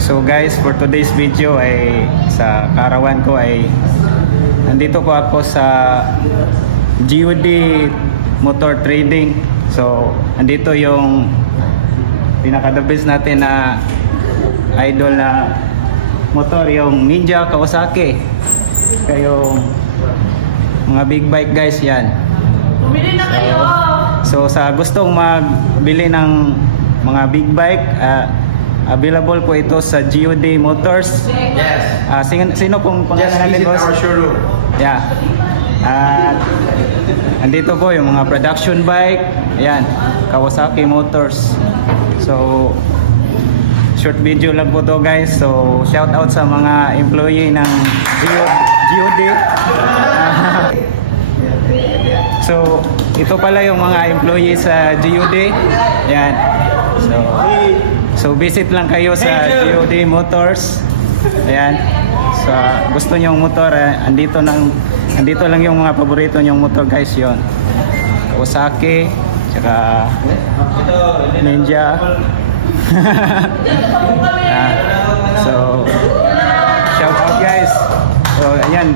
So guys, for today's video ay sa karawan ko ay nandito po ako sa GOD Motor Trading. So andito yung pinaka-the best natin na idol na motor, yung Ninja Kawasaki. Kayong mga big bike guys yan. Bumili na kayo! So sa gustong magbili ng mga big bike, available po ito sa GOD Motors. Yes. Sino pong pangalan natin, boss? Our showroom. Yeah. Andito po yung mga production bike. Ayan, Kawasaki Motors. So short video lang po to guys. So shout out sa mga employee ng GOD. So ito pala yung mga employee sa GOD. Ayan. So visit lang kayo sa GOD Motors. Ayan. So gusto niyo yung motor, andito lang yung mga paborito niyong motor guys, yon. Kawasaki, tsaka Ninja. So shout out guys. So ayan.